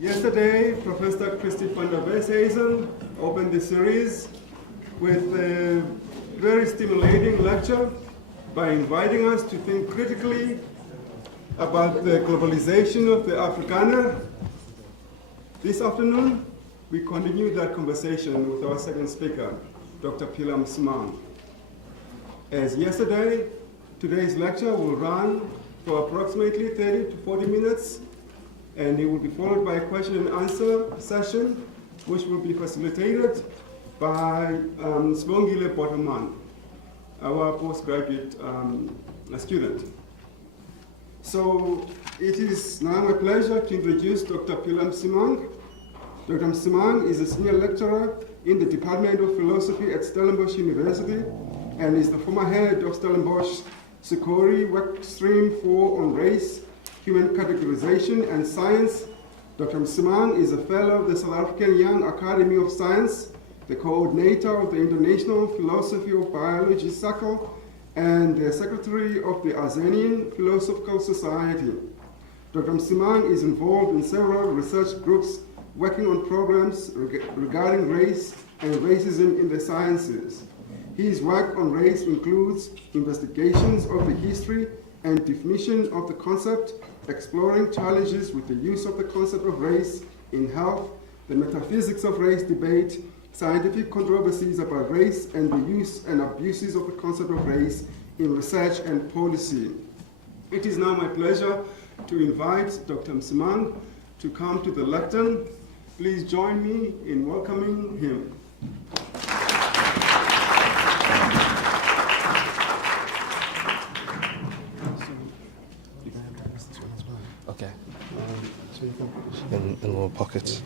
Yesterday, Professor Christy van der Westhuizen opened the series with a very stimulating lecture by inviting us to think critically about the globalization of the Afrikaner. This afternoon, we continue that conversation with our second speaker, Dr. Phils M Msimang. As yesterday, today's lecture will run for approximately 30 to 40 minutes, and it will be followed by a question and answer session, which will be facilitated by Sibongile Bottoman, our postgraduate student. So it is now my pleasure to introduce Dr. Phils M Msimang. Dr. Msimang is a senior lecturer in the Department of Philosophy at Stellenbosch University and is the former head of Stellenbosch University Workstream 4 on Race, Human Categorization and Science. Dr. Msimang is a fellow of the South African Young Academy of Science, the coordinator of the International Philosophy of Biology Circle, and the secretary of the Azanian Philosophical Society. Dr. Msimang is involved in several research groups working on problems regarding race and racism in the sciences. His work on race includes investigations of the history and definition of the concept, exploring challenges with the use of the concept of race in health, the metaphysics of race debate, scientific controversies about race, and the use and abuses of the concept of race in research and policy. It is now my pleasure to invite Dr. Msimang to come to the lectern. Please join me in welcoming him. Okay. In little pockets.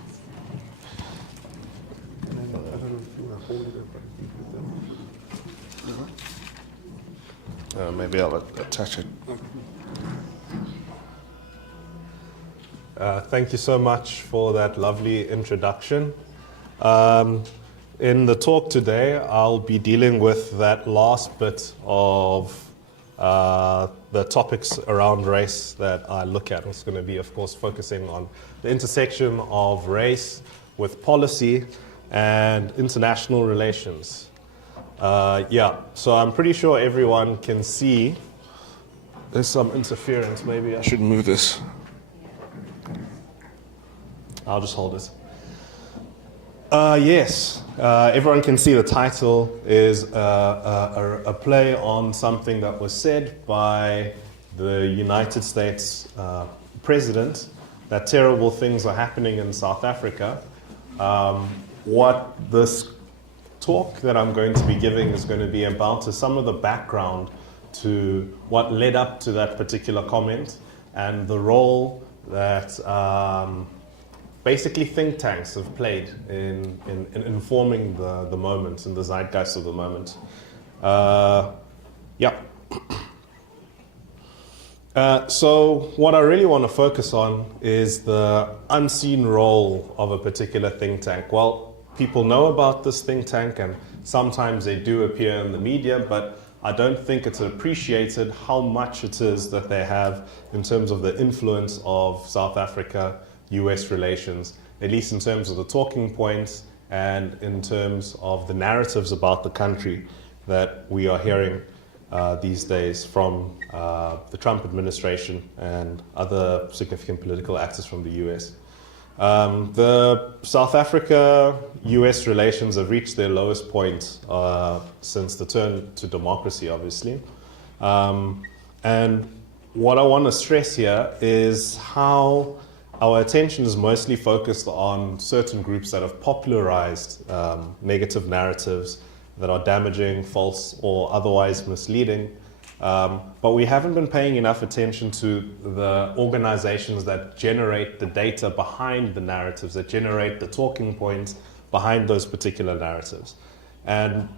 Maybe I'll attach it. Thank you so much for that lovely introduction. In the talk today, I'll be dealing with that last bit of the topics around race that I look at. It's going to be, of course, focusing on the intersection of race with policy and international relations. So I'm pretty sure everyone can see. There's some interference. Maybe I should move this. I'll just hold it. Everyone can see the title is a play on something that was said by the United States President, that terrible things are happening in South Africa. What this talk that I'm going to be giving is going to be about is some of the background to what led up to that particular comment and the role that basically think tanks have played in informing the moment and the zeitgeist of the moment. So what I really want to focus on is the unseen role of a particular think tank. Well, people know about this think tank and sometimes they do appear in the media, but I don't think it's appreciated how much it is that they have in terms of the influence of South Africa-US relations, at least in terms of the talking points and in terms of the narratives about the country that we are hearing these days from the Trump administration and other significant political actors from the US. The South Africa-US relations have reached their lowest point since the turn to democracy, obviously. And what I want to stress here is how our attention is mostly focused on certain groups that have popularized negative narratives that are damaging, false, or otherwise misleading. But we haven't been paying enough attention to the organizations that generate the data behind the narratives, that generate the talking points behind those particular narratives. And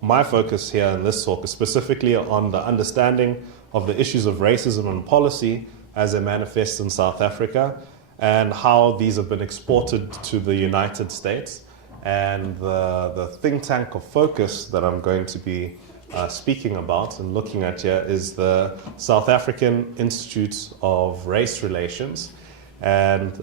my focus here in this talk is specifically on the understanding of the issues of racism and policy as they manifest in South Africa and how these have been exported to the United States. And the think tank of focus that I'm going to be speaking about and looking at here is the South African Institute of Race Relations. and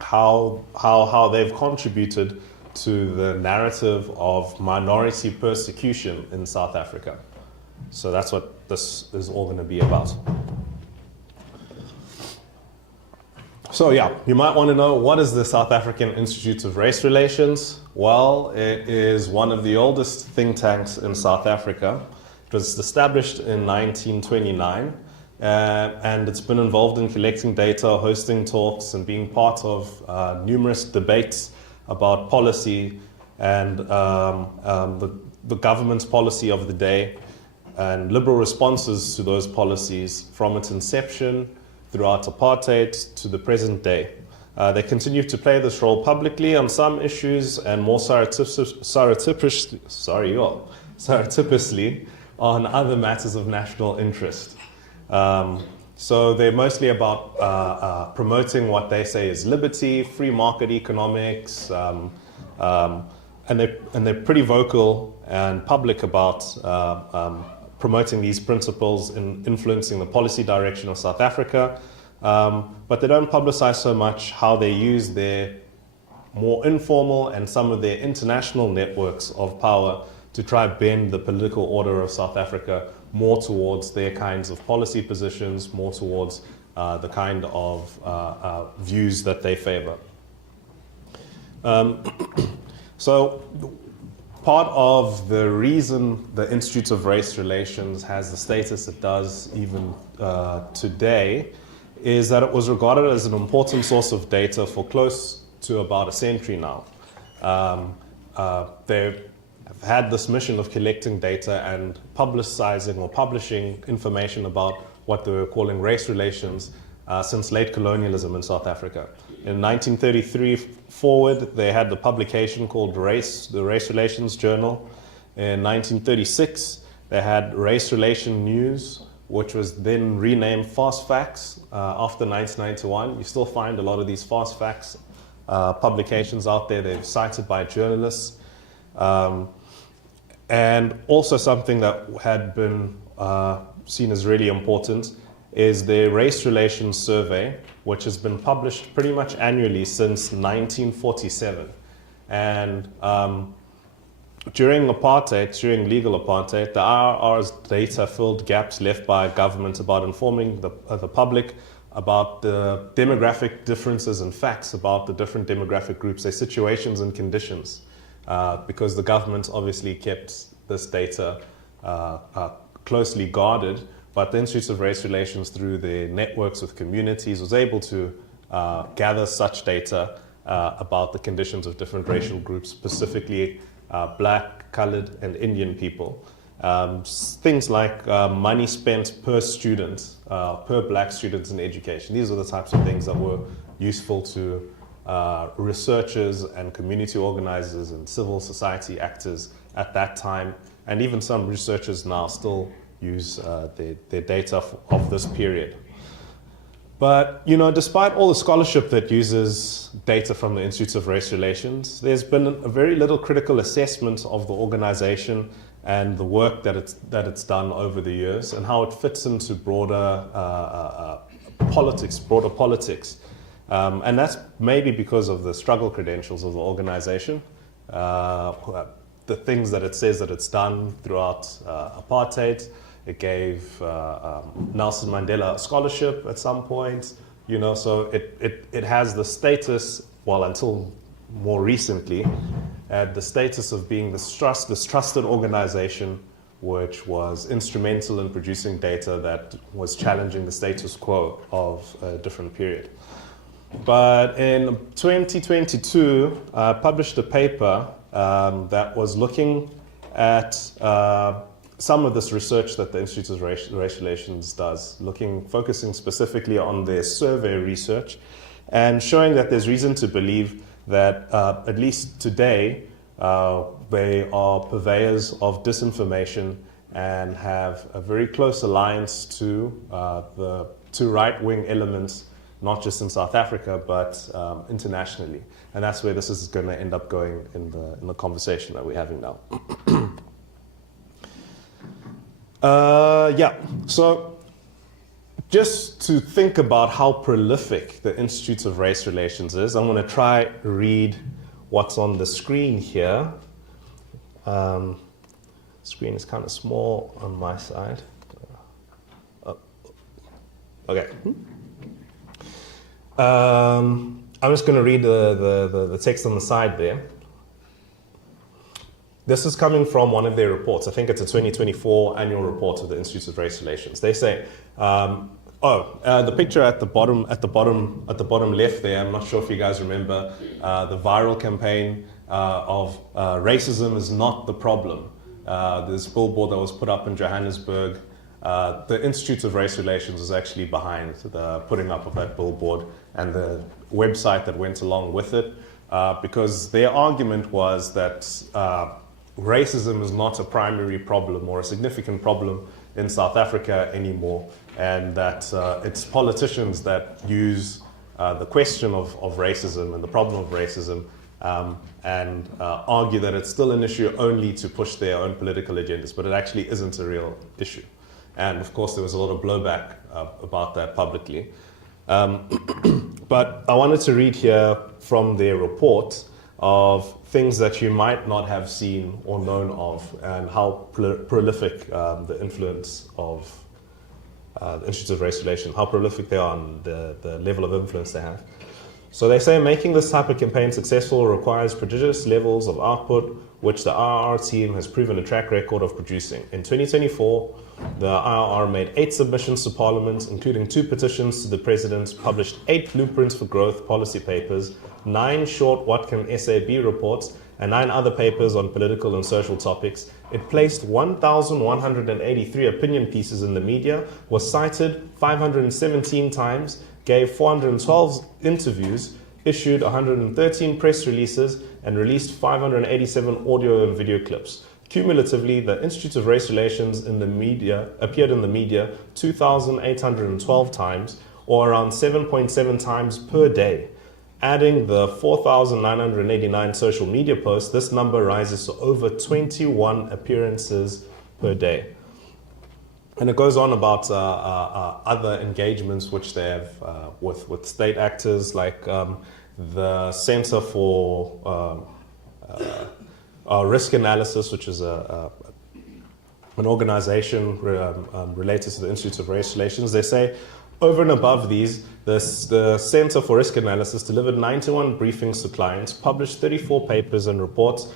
how they've contributed to the narrative of minority persecution in South Africa. So that's what this is all going to be about. So yeah, you might want to know, what is the South African Institute of Race Relations? Well, it is one of the oldest think tanks in South Africa. It was established in 1929, and it's been involved in collecting data, hosting talks, and being part of numerous debates about policy and the government's policy of the day, and liberal responses to those policies from its inception throughout apartheid to the present day. They continue to play this role publicly on some issues and more surreptitiously on other matters of national interest. So they're mostly about promoting what they say is liberty, free market economics, and they're pretty vocal and public about promoting these principles and influencing the policy direction of South Africa. But they don't publicize so much how they use their more informal and some of their international networks of power to try to bend the political order of South Africa more towards their kinds of policy positions, more towards the kind of views that they favor. So part of the reason the Institute of Race Relations has the status it does even today is that it was regarded as an important source of data for close to about a century now. They've had this mission of collecting data and publicizing or publishing information about what they were calling race relations since late colonialism in South Africa. In 1933 forward, they had the publication called Race, the Race Relations Journal. In 1936, they had Race Relation News, which was then renamed Fast Facts after 1991. You still find a lot of these Fast Facts publications out there. They're cited by journalists. And also something that had been seen as really important is the Race Relations Survey, which has been published pretty much annually since 1947. And during apartheid, during legal apartheid, the IRR's data filled gaps left by government about informing the public about the demographic differences and facts about the different demographic groups, their situations and conditions, because the government obviously kept this data closely guarded. But the Institute of Race Relations, through the networks with communities, was able to gather such data about the conditions of different racial groups, specifically black, colored, and Indian people. Things like money spent per student, per black students in education. These are the types of things that were useful to researchers and community organizers and civil society actors at that time. And even some researchers now still use their data of this period. But, you know, despite all the scholarship that uses data from the Institute of Race Relations, there's been a very little critical assessment of the organization and the work that it's done over the years and how it fits into broader politics. And that's maybe because of the struggle credentials of the organization. The things that it says that it's done throughout apartheid. It gave Nelson Mandela a scholarship at some point, you know, so it has the status, well, until more recently, had the status of being this trusted organization which was instrumental in producing data that was challenging the status quo of a different period. But in 2022, I published a paper that was looking at some of this research that the Institute of Race Relations does, focusing specifically on their survey research and showing that there's reason to believe that at least today they are purveyors of disinformation and have a very close alliance to the right-wing elements, not just in South Africa, but internationally. And that's where this is going to end up going in the conversation that we're having now. So just to think about how prolific the Institute of Race Relations is, I'm going to try read what's on the screen here. Screen is kind of small on my side. Okay. I'm just going to read the text on the side there. This is coming from one of their reports. I think it's a 2024 annual report of the Institute of Race Relations. They say, the picture at the bottom left there. I'm not sure if you guys remember the viral campaign of racism is not the problem. This billboard that was put up in Johannesburg. The Institute of Race Relations is actually behind the putting up of that billboard and the website that went along with it, because their argument was that racism is not a primary problem or a significant problem in South Africa anymore, and that it's politicians that use the question of racism and the problem of racism and argue that it's still an issue only to push their own political agendas, but it actually isn't a real issue. And of course, there was a lot of blowback about that publicly. But I wanted to read here from their report of things that you might not have seen or known of, and how prolific the influence of the Institute of Race Relations, how prolific they are and the level of influence they have. So they say making this type of campaign successful requires prodigious levels of output, which the IRR team has proven a track record of producing. In 2024, the IRR made 8 submissions to Parliament, including 2 petitions to the President, published 8 blueprints for growth policy papers, 9 short What Can SA Be reports, and 9 other papers on political and social topics. It placed 1,183 opinion pieces in the media, was cited 517 times, gave 412 interviews, issued 113 press releases, and released 587 audio and video clips. Cumulatively, the Institute of Race Relations appeared in the media 2,812 times, or around 7.7 times per day. Adding the 4,989 social media posts, this number rises to over 21 appearances per day. And it goes on about other engagements which they have with state actors, like the Center for Risk Analysis, which is an organization related to the Institute of Race Relations. They say, over and above these, the Center for Risk Analysis delivered 91 briefings to clients, published 34 papers and reports,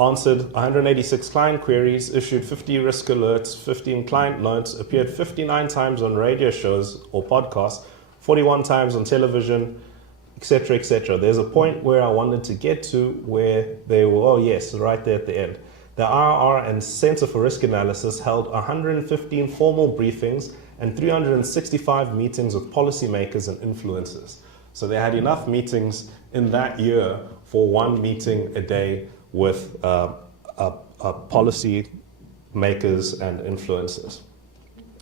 answered 186 client queries, issued 50 risk alerts, 15 client notes, appeared 59 times on radio shows or podcasts, 41 times on television, etc., etc. There's a point where I wanted to get to where they were, oh yes, right there at the end. The IRR and Center for Risk Analysis held 115 formal briefings and 365 meetings with policymakers and influencers. So they had enough meetings in that year for one meeting a day with policy makers and influencers.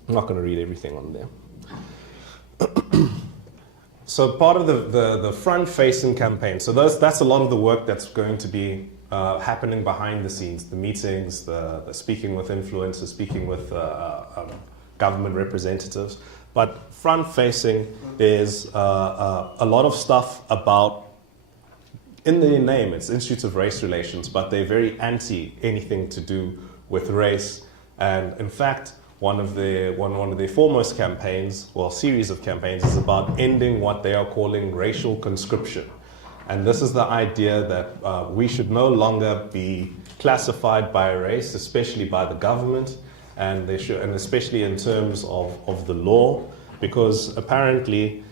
I'm not going to read everything on there. So part of the front-facing campaign, so that's a lot of the work that's going to be happening behind the scenes, the meetings, the speaking with influencers, speaking with government representatives. But front-facing is a lot of stuff about, in the name, it's Institute of Race Relations, but they're very anti anything to do with race. And in fact, one of their foremost campaigns, well, series of campaigns, is about ending what they are calling racial conscription. And this is the idea that we should no longer be classified by race, especially by the government, and especially in terms of the law, because apparently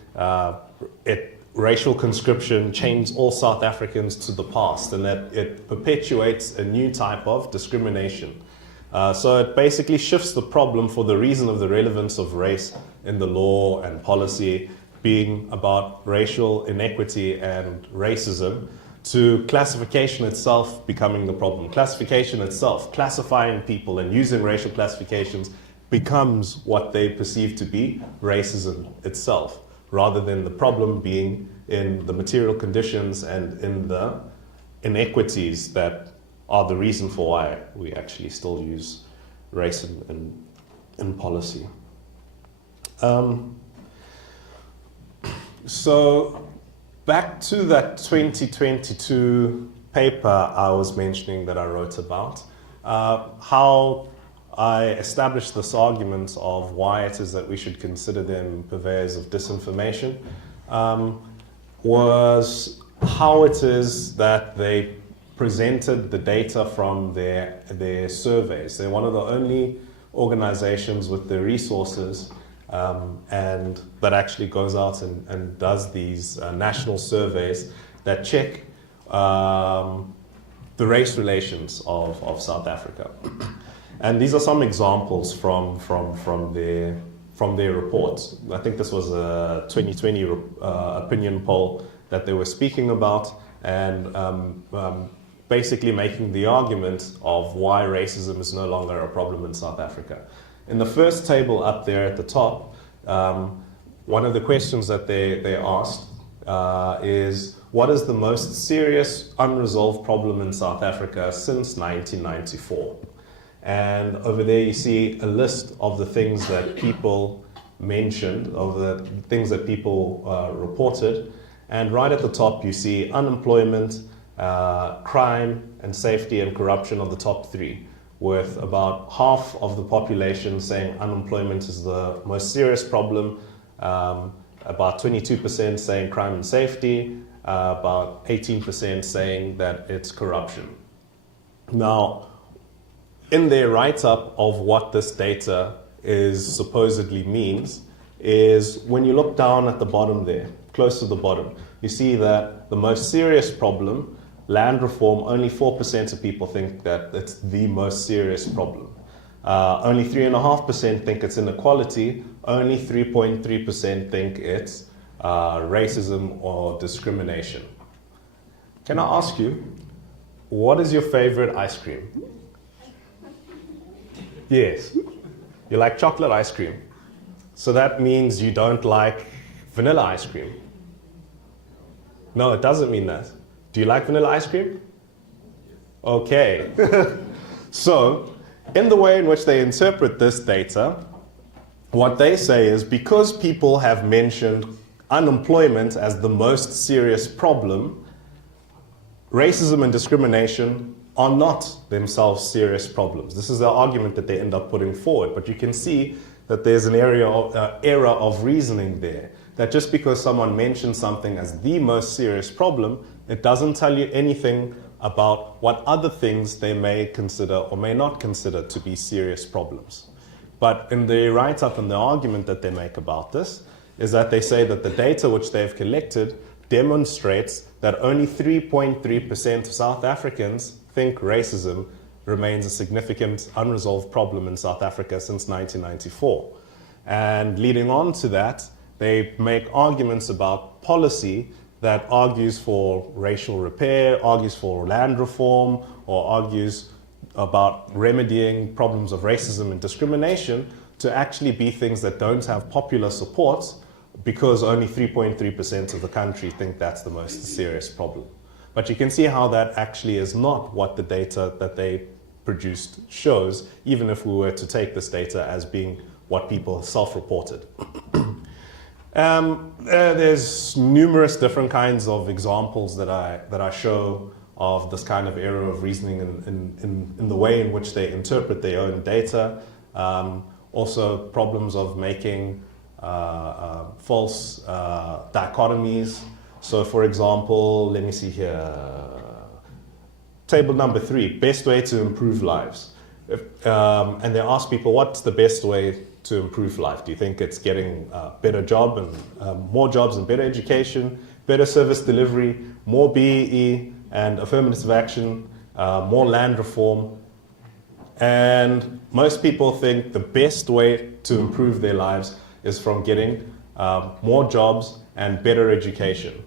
racial conscription chains all South Africans to the past, and that it perpetuates a new type of discrimination. So it basically shifts the problem for the reason of the relevance of race in the law and policy being about racial inequity and racism, to classification itself becoming the problem. Classification itself, classifying people and using racial classifications, becomes what they perceive to be racism itself, rather than the problem being in the material conditions and in the inequities that are the reason for why we actually still use race in policy. So back to that 2022 paper I was mentioning that I wrote about, how I established this argument of why it is that we should consider them purveyors of disinformation, was how it is that they presented the data from their surveys. They're one of the only organizations with the resources and that actually goes out and does these national surveys that check the race relations of South Africa. And these are some examples from their reports. I think this was a 2020 opinion poll that they were speaking about, and basically making the argument of why racism is no longer a problem in South Africa. In the first table up there at the top, one of the questions that they asked is, what is the most serious unresolved problem in South Africa since 1994? And over there you see a list of the things that people mentioned, of the things that people reported. And right at the top you see unemployment, crime and safety and corruption are the top three, with about half of the population saying unemployment is the most serious problem, about 22% saying crime and safety, about 18% saying that it's corruption. Now, in their write-up of what this data is supposedly means, is when you look down at the bottom there, close to the bottom, you see that the most serious problem, land reform, only 4% of people think that it's the most serious problem. Only 3.5% think it's inequality, only 3.3% think it's racism or discrimination. Can I ask you, what is your favorite ice cream? Yes, you like chocolate ice cream. So that means you don't like vanilla ice cream. No, it doesn't mean that. Do you like vanilla ice cream? Okay. So, in the way in which they interpret this data, what they say is because people have mentioned unemployment as the most serious problem, racism and discrimination are not themselves serious problems. This is the argument that they end up putting forward. But you can see that there's an error of reasoning there. That just because someone mentions something as the most serious problem, it doesn't tell you anything about what other things they may consider or may not consider to be serious problems. But in the write-up and the argument that they make about this is that they say that the data which they've collected demonstrates that only 3.3% of South Africans think racism remains a significant unresolved problem in South Africa since 1994. And leading on to that, they make arguments about policy that argues for racial repair, argues for land reform, or argues about remedying problems of racism and discrimination to actually be things that don't have popular support because only 3.3% of the country think that's the most serious problem. But you can see how that actually is not what the data that they produced shows, even if we were to take this data as being what people self-reported. There's numerous different kinds of examples that I show of this kind of error of reasoning in the way in which they interpret their own data. Also problems of making false dichotomies. So for example, let me see here, table number 3, best way to improve lives. And they ask people, what's the best way to improve life? Do you think it's getting a better job and more jobs and better education, better service delivery, more BEE and affirmative action, more land reform? And most people think the best way to improve their lives is from getting more jobs and better education.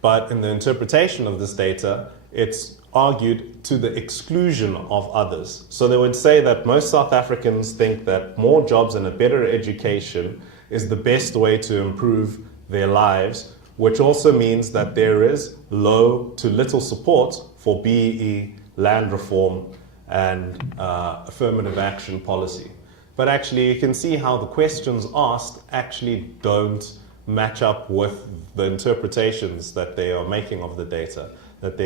But in the interpretation of this data, it's argued to the exclusion of others. So they would say that most South Africans think that more jobs and a better education is the best way to improve their lives, which also means that there is low to little support for BEE, land reform, and affirmative action policy. But actually, you can see how the questions asked actually don't match up with the interpretations that they are making of the data. That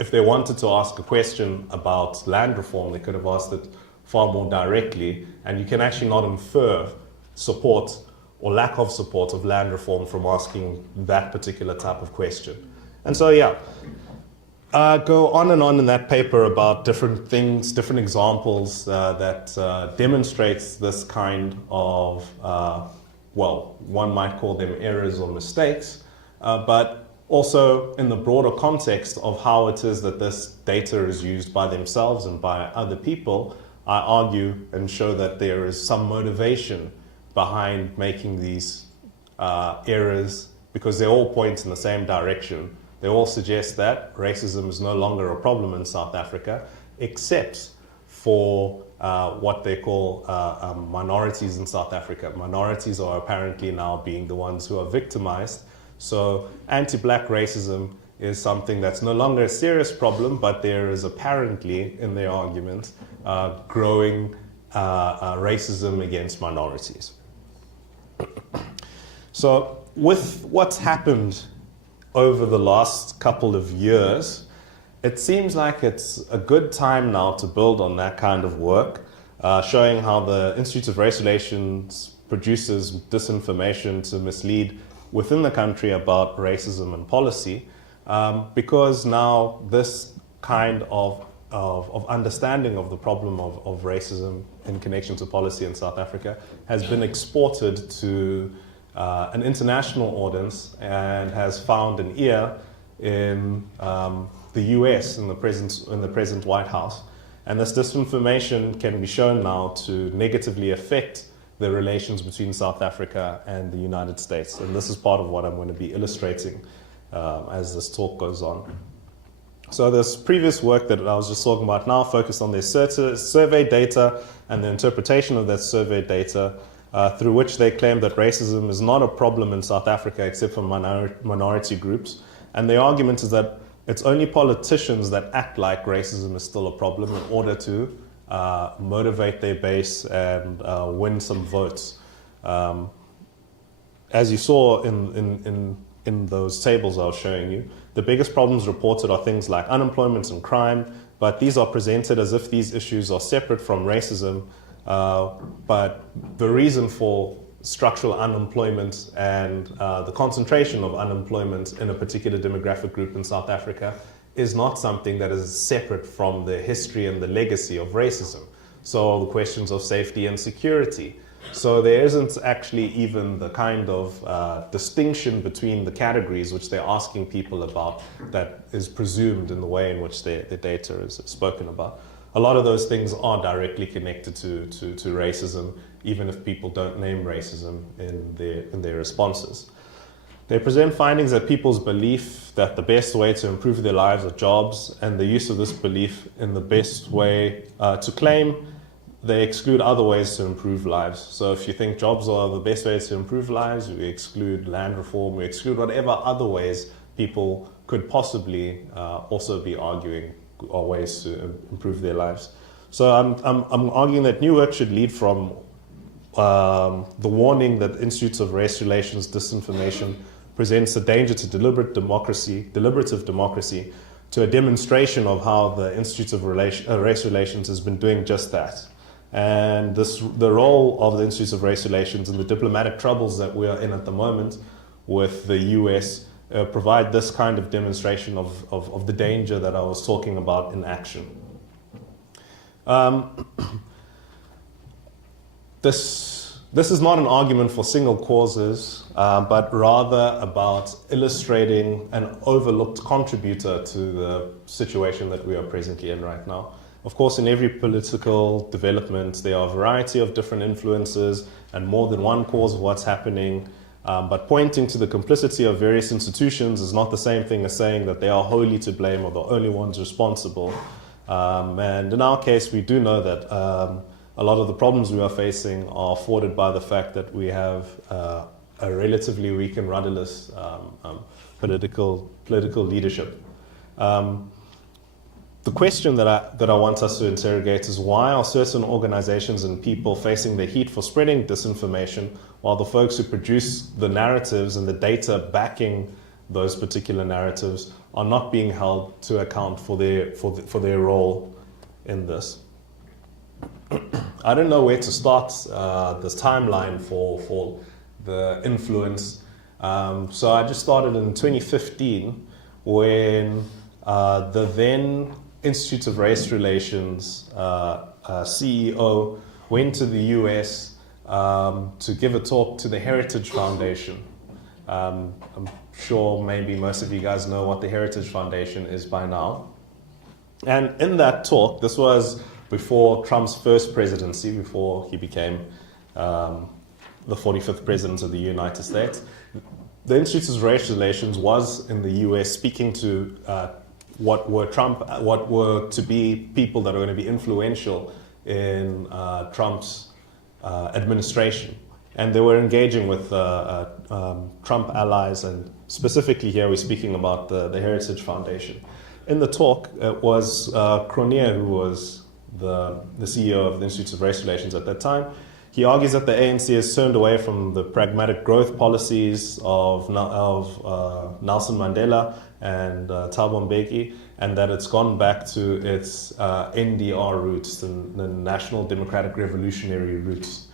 if they wanted to ask a question about land reform, they could have asked it far more directly, and you can actually not infer support or lack of support of land reform from asking that particular type of question. And so, yeah, go on and on in that paper about different things, different examples that demonstrates this kind of, well, one might call them errors or mistakes, but also in the broader context of how it is that this data is used by themselves and by other people. I argue and show that there is some motivation behind making these errors, because they all point in the same direction. They all suggest that racism is no longer a problem in South Africa, except for what they call minorities in South Africa. Minorities are apparently now being the ones who are victimized. So anti-black racism is something that's no longer a serious problem, but there is apparently, in their argument, growing racism against minorities. So with what's happened over the last couple of years, it seems like it's a good time now to build on that kind of work, showing how the Institute of Race Relations produces disinformation to mislead within the country about racism and policy, because now this kind of understanding of the problem of racism in connection to policy in South Africa has been exported to an international audience and has found an ear in the US, in the present White House. And this disinformation can be shown now to negatively affect the relations between South Africa and the United States. And this is part of what I'm going to be illustrating as this talk goes on. So this previous work that I was just talking about now focused on their survey data and the interpretation of that survey data, through which they claim that racism is not a problem in South Africa except for minority groups. And their argument is that it's only politicians that act like racism is still a problem in order to motivate their base and win some votes. As you saw in those tables I was showing you, the biggest problems reported are things like unemployment and crime, but these are presented as if these issues are separate from racism. But the reason for structural unemployment and the concentration of unemployment in a particular demographic group in South Africa is not something that is separate from the history and the legacy of racism. So the questions of safety and security. So there isn't actually even the kind of distinction between the categories which they're asking people about that is presumed in the way in which their data is spoken about. A lot of those things are directly connected to racism, even if people don't name racism in their responses. They present findings that people's belief that the best way to improve their lives are jobs, and the use of this belief in the best way to claim, they exclude other ways to improve lives. So if you think jobs are the best way to improve lives, we exclude land reform, we exclude whatever other ways people could possibly also be arguing are ways to improve their lives. So I'm arguing that new work should lead from the warning that Institutes of Race Relations disinformation presents a danger to deliberative democracy, to a demonstration of how the Institute of Race Relations has been doing just that. And the role of the Institute of Race Relations and the diplomatic troubles that we are in at the moment with the US provide this kind of demonstration of the danger that I was talking about in action. This is not an argument for single causes, but rather about illustrating an overlooked contributor to the situation that we are presently in right now. Of course, in every political development, there are a variety of different influences and more than one cause of what's happening. But pointing to the complicity of various institutions is not the same thing as saying that they are wholly to blame or the only ones responsible. And in our case, we do know that a lot of the problems we are facing are afforded by the fact that we have a relatively weak and rudderless political leadership. the question that I want us to interrogate is, why are certain organizations and people facing the heat for spreading disinformation, while the folks who produce the narratives and the data backing those particular narratives are not being held to account for their role in this? I don't know where to start this timeline for the influence. So I just started in 2015 when the then Institute of Race Relations CEO went to the US to give a talk to the Heritage Foundation. I'm sure maybe most of you guys know what the Heritage Foundation is by now. And in that talk, this was before Trump's first presidency, before he became the 45th president of the United States. The Institute of Race Relations was in the US speaking to what were to be people that are going to be influential in Trump's administration. And they were engaging with Trump allies, and specifically here we're speaking about the Heritage Foundation. In the talk, it was Cronje, who was the CEO of the Institute of Race Relations at that time. He argues that the ANC has turned away from the pragmatic growth policies of Nelson Mandela and Thabo Mbeki, and that it's gone back to its NDR roots, the National Democratic Revolutionary roots.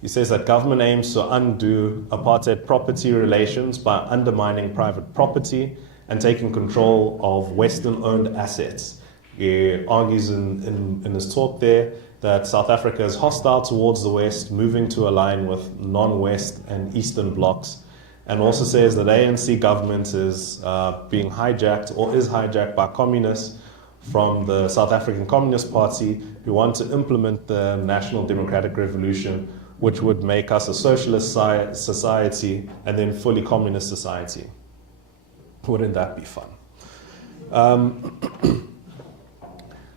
He says that government aims to undo apartheid property relations by undermining private property and taking control of Western-owned assets. He argues in his talk there that South Africa is hostile towards the West, moving to align with non-West and Eastern blocs, and also says that ANC government is being hijacked or is hijacked by communists from the South African Communist Party who want to implement the National Democratic Revolution, which would make us a socialist society and then fully communist society. Wouldn't that be fun?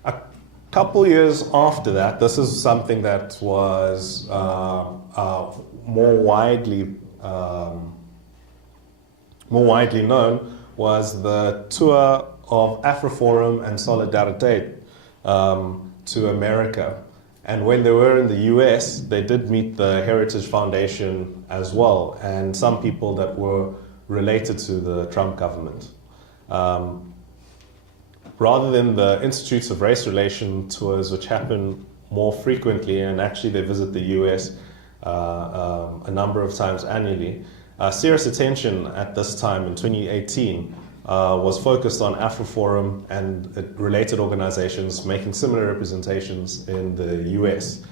A couple years after that, this is something that was more widely known, was the tour of Afroforum and Solidarité to America. And when they were in the US, they did meet the Heritage Foundation as well, and some people that were related to the Trump government. Rather than the Institutes of Race Relation tours, which happen more frequently, and actually they visit the US a number of times annually, serious attention at this time in 2018 was focused on Afroforum and related organizations making similar representations in the US.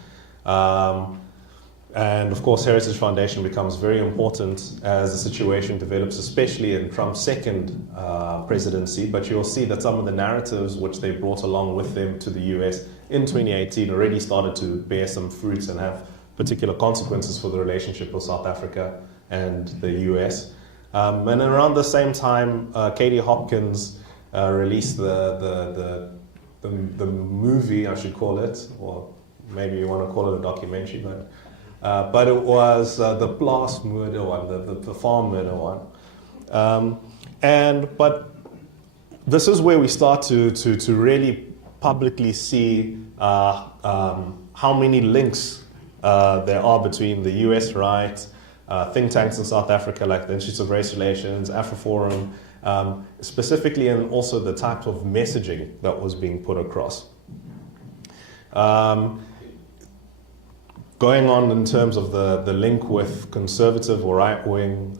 And of course, Heritage Foundation becomes very important as the situation develops, especially in Trump's second presidency. But you'll see that some of the narratives which they brought along with them to the US in 2018 already started to bear some fruits and have particular consequences for the relationship with South Africa and the US. And around the same time, Katie Hopkins released the movie, I should call it, or maybe you want to call it a documentary, but it was the Blast murder one, the farm murder one. But this is where we start to really publicly see how many links there are between the US right, think tanks in South Africa like the Institute of Race Relations, Afroforum, specifically, and also the type of messaging that was being put across. Going on in terms of the link with conservative or right-wing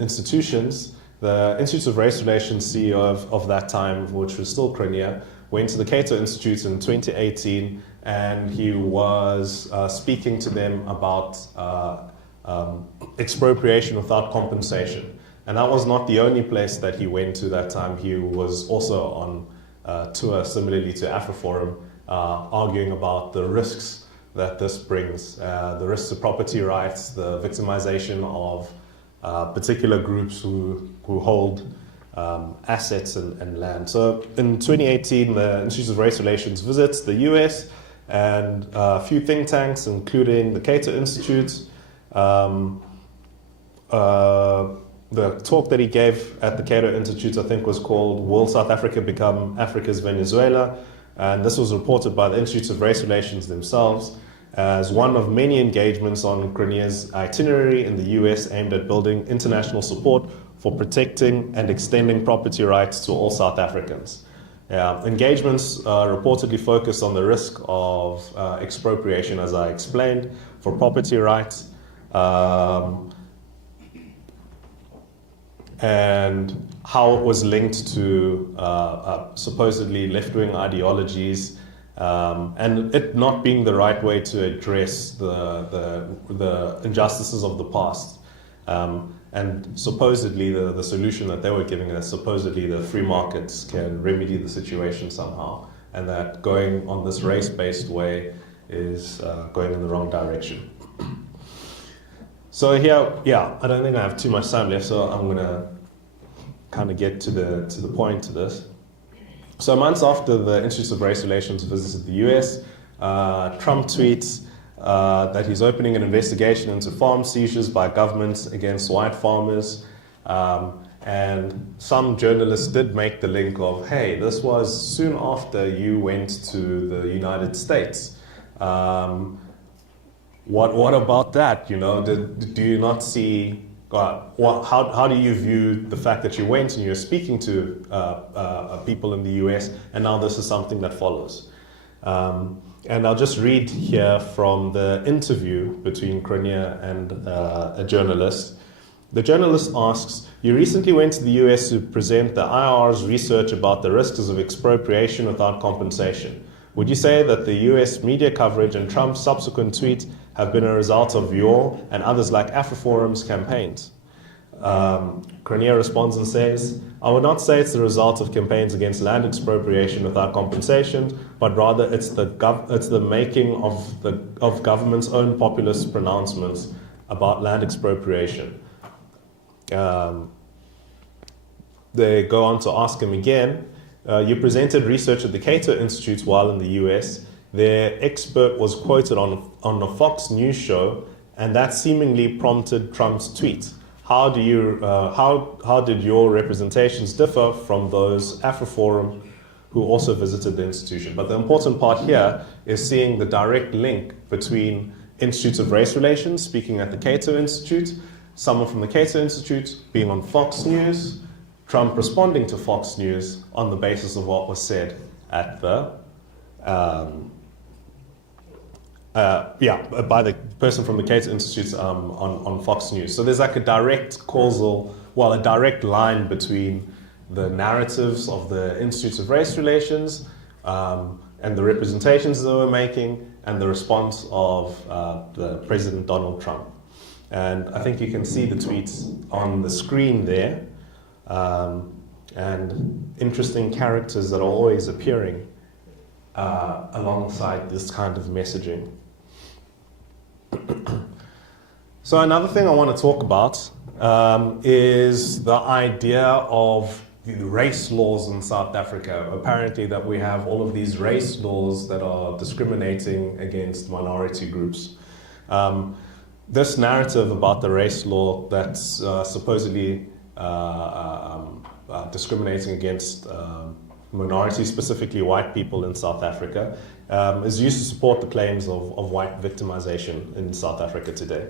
institutions, the Institute of Race Relations CEO of that time, which was still Cronje, went to the Cato Institute in 2018, and he was speaking to them about expropriation without compensation. And that was not the only place that he went to that time. He was also on tour similarly to Afroforum, arguing about the risks that this brings, the risks to property rights, the victimization of particular groups who hold assets and land. So in 2018, the Institute of Race Relations visits the US and a few think tanks, including the Cato Institute, the talk that he gave at the Cato Institute, I think, was called Will South Africa Become Africa's Venezuela? And this was reported by the Institutes of Race Relations themselves as one of many engagements on Cronje's itinerary in the US aimed at building international support for protecting and extending property rights to all South Africans. Engagements reportedly focused on the risk of expropriation, as I explained, for property rights, and how it was linked to supposedly left-wing ideologies, and it not being the right way to address the injustices of the past. And supposedly the solution that they were giving is supposedly the free markets can remedy the situation somehow, and that going on this race-based way is going in the wrong direction. So here, I don't think I have too much time left, so I'm going to kind of get to the point to this. So months after the Institute of Race Relations visited the US, Trump tweets that he's opening an investigation into farm seizures by governments against white farmers. And some journalists did make the link of, hey, this was soon after you went to the United States. What about that? You know, do you not see? How do you view the fact that you went and you're speaking to people in the US, and now this is something that follows? And I'll just read here from the interview between Cronje and a journalist. The journalist asks, you recently went to the US to present the IR's research about the risks of expropriation without compensation. Would you say that the US media coverage and Trump's subsequent tweet have been a result of your and others like AfriForum's campaigns? Cronje responds and says, I would not say it's the result of campaigns against land expropriation without compensation, but rather it's the making of government's own populist pronouncements about land expropriation. They go on to ask him again, you presented research at the Cato Institute while in the US. Their expert was quoted on a Fox News show, and that seemingly prompted Trump's tweet. How did your representations differ from those AfriForum who also visited the institution? But the important part here is seeing the direct link between Institutes of Race Relations speaking at the Cato Institute, someone from the Cato Institute being on Fox News, Trump responding to Fox News on the basis of what was said at the by the person from the Cato Institute on Fox News. So there's like a direct a direct line between the narratives of the Institutes of Race Relations and the representations they were making and the response of the President Donald Trump. And I think you can see the tweets on the screen there, and interesting characters that are always appearing alongside this kind of messaging. So another thing I want to talk about is the idea of the race laws in South Africa. Apparently that we have all of these race laws that are discriminating against minority groups. This narrative about the race law that's supposedly discriminating against minorities, specifically white people in South Africa, is used to support the claims of white victimization in South Africa today.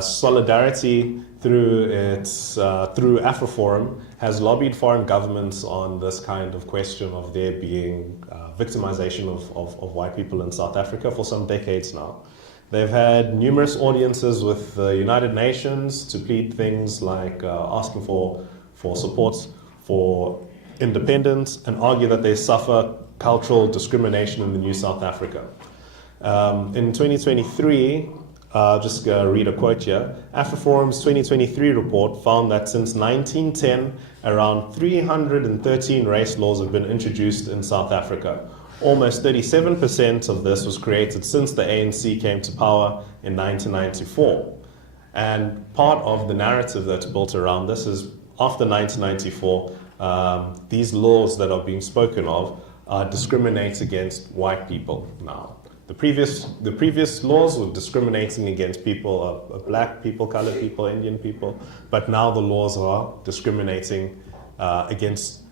Solidarity through AfriForum has lobbied foreign governments on this kind of question of there being victimization of white people in South Africa for some decades now. They've had numerous audiences with the United Nations to plead things like asking for support for independence and argue that they suffer cultural discrimination in the new South Africa. In 2023, just read a quote here, AfriForum's 2023 report found that since 1910, around 313 race laws have been introduced in South Africa. Almost 37% of this was created since the ANC came to power in 1994. And part of the narrative that's built around this is after 1994, these laws that are being spoken of discriminate against white people now. The previous laws were discriminating against people, black people, colored people, Indian people, but now the laws are discriminating against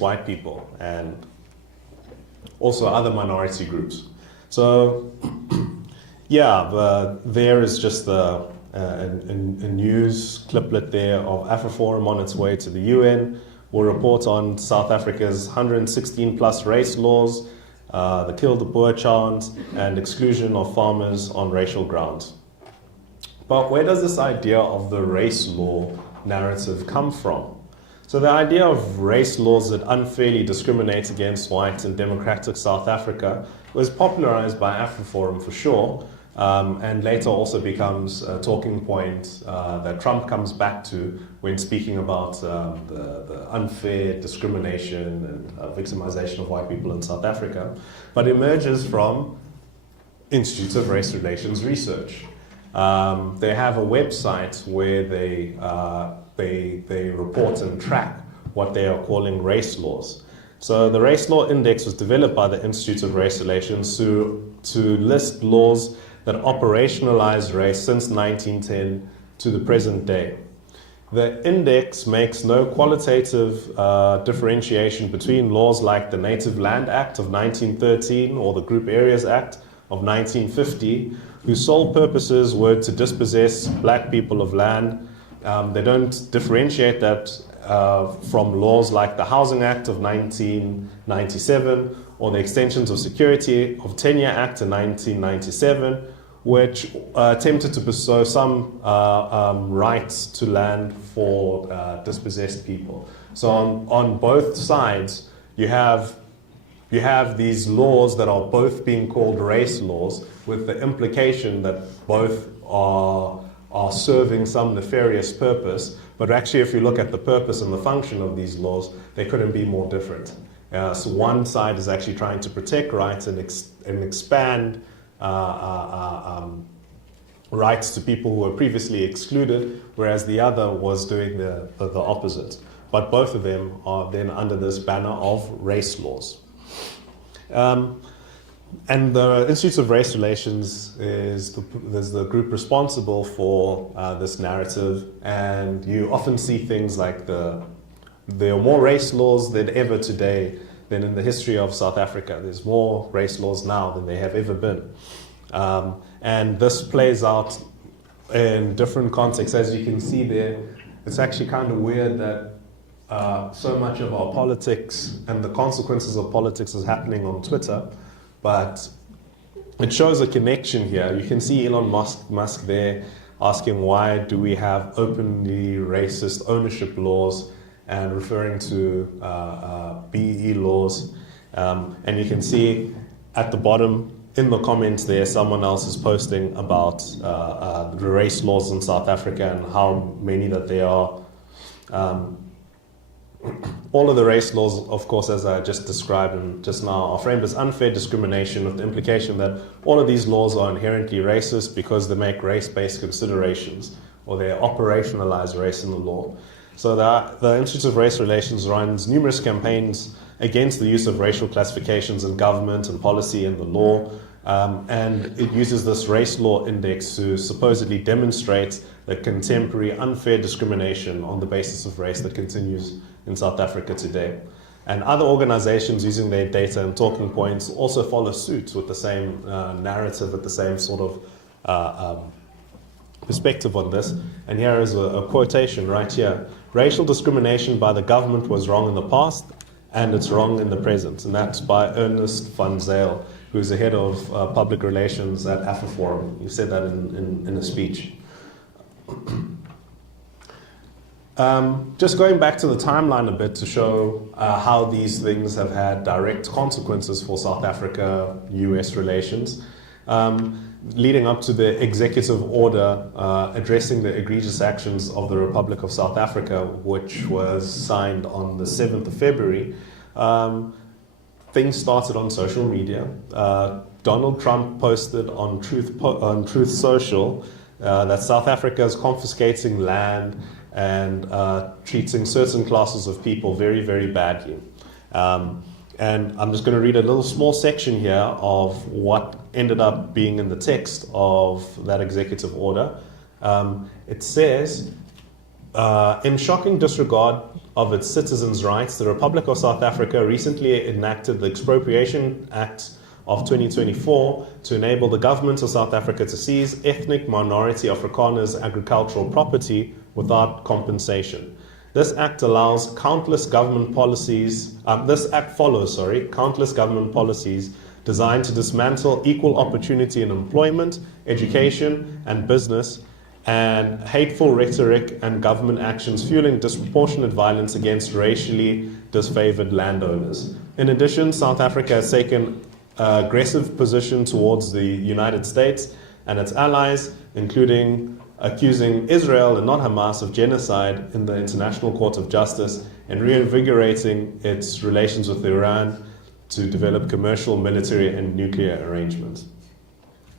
white people and also other minority groups. So, yeah, there is just a news cliplet there of AfriForum on its way to the UN. Will report on South Africa's 116 plus race laws, the Kill the Boer chant, and exclusion of farmers on racial grounds. But where does this idea of the race law narrative come from? So the idea of race laws that unfairly discriminate against whites in democratic South Africa was popularized by AfriForum for sure, and later also becomes a talking point that Trump comes back to when speaking about the unfair discrimination and victimization of white people in South Africa, but emerges from Institute of Race Relations Research. They have a website where they report and track what they are calling race laws. So the Race Law Index was developed by the Institute of Race Relations to list laws that operationalize race since 1910 to the present day. The index makes no qualitative differentiation between laws like the Native Land Act of 1913 or the Group Areas Act of 1950, whose sole purposes were to dispossess black people of land. They don't differentiate that from laws like the Housing Act of 1997 or the Extensions of Security of Tenure Act in 1997, which attempted to bestow some rights to land for dispossessed people. So on both sides, you have these laws that are both being called race laws, with the implication that both are serving some nefarious purpose. But actually, if you look at the purpose and the function of these laws, they couldn't be more different. So one side is actually trying to protect rights and expand rights to people who were previously excluded, whereas the other was doing the opposite. But both of them are then under this banner of race laws. And the Institute of Race Relations is the group responsible for this narrative, and you often see things like there are more race laws than ever today than in the history of South Africa. There's more race laws now than they have ever been. And this plays out in different contexts. As you can see there, it's actually kind of weird that so much of our politics and the consequences of politics is happening on Twitter, but it shows a connection here. You can see Elon Musk there asking, why do we have openly racist ownership laws, and referring to BE laws. And you can see at the bottom in the comments there, someone else is posting about the race laws in South Africa and how many that there are. All of the race laws, of course, as I just described and just now, are framed as unfair discrimination, with the implication that all of these laws are inherently racist because they make race-based considerations, or they operationalize race in the law. So the Institute of Race Relations runs numerous campaigns against the use of racial classifications in government and policy and the law, and it uses this race law index to supposedly demonstrate the contemporary unfair discrimination on the basis of race that continues in South Africa today. And other organizations using their data and talking points also follow suit with the same narrative, with the same sort of perspective on this. And here is a quotation right here. Racial discrimination by the government was wrong in the past, and it's wrong in the present. And that's by Ernest van Zyl, who's the head of public relations at AfriForum. He said that in a speech. Just going back to the timeline a bit to show how these things have had direct consequences for South Africa-US relations. Leading up to the executive order addressing the egregious actions of the Republic of South Africa, which was signed on the 7th of February, things started on social media. Donald Trump posted on Truth Social that South Africa is confiscating land and treating certain classes of people very, very badly. And I'm just going to read a little small section here of what ended up being in the text of that executive order. It says, in shocking disregard of its citizens' rights, the Republic of South Africa recently enacted the Expropriation Act of 2024 to enable the government of South Africa to seize ethnic minority Afrikaners' agricultural property without compensation. This act allows countless government policies, countless government policies designed to dismantle equal opportunity in employment, education, and business, and hateful rhetoric and government actions fueling disproportionate violence against racially disfavored landowners. In addition, South Africa has taken an aggressive position towards the United States and its allies, including accusing Israel and not Hamas of genocide in the International Court of Justice and reinvigorating its relations with Iran to develop commercial, military, and nuclear arrangements.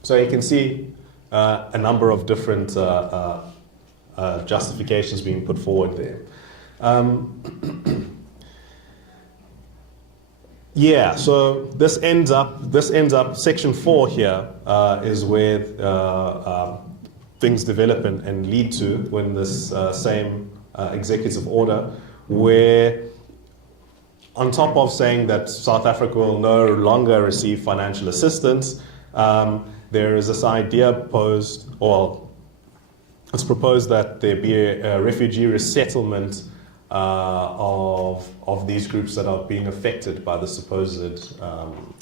So you can see a number of different justifications being put forward there. Yeah, so this ends up, section 4 here is where things develop and lead to when this same executive order, where on top of saying that South Africa will no longer receive financial assistance, there is this idea posed, or it's proposed that there be a refugee resettlement of these groups that are being affected by the supposed